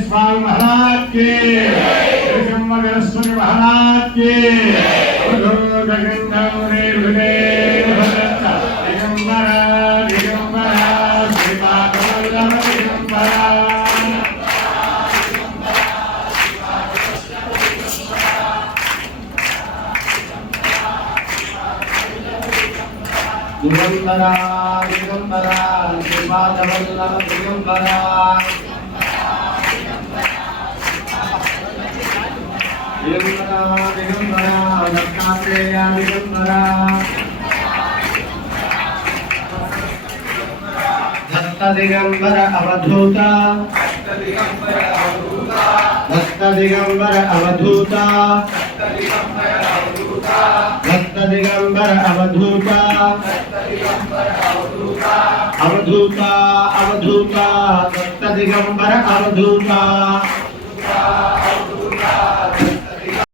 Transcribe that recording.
स्वामी महाराज के महाराज के दिगंबरा दिगंबरा श्रीपादवल्लभ दिगंबरा दिगंबरा दिगंबरा दत्तात्रेय दिगंबरा दत्त दिगंबर अवधूता दत्त दिगंबर अवधूता दत्त दिगंबर अवधूता अवधूता अवधूता दत्त दिगंबर अवधूता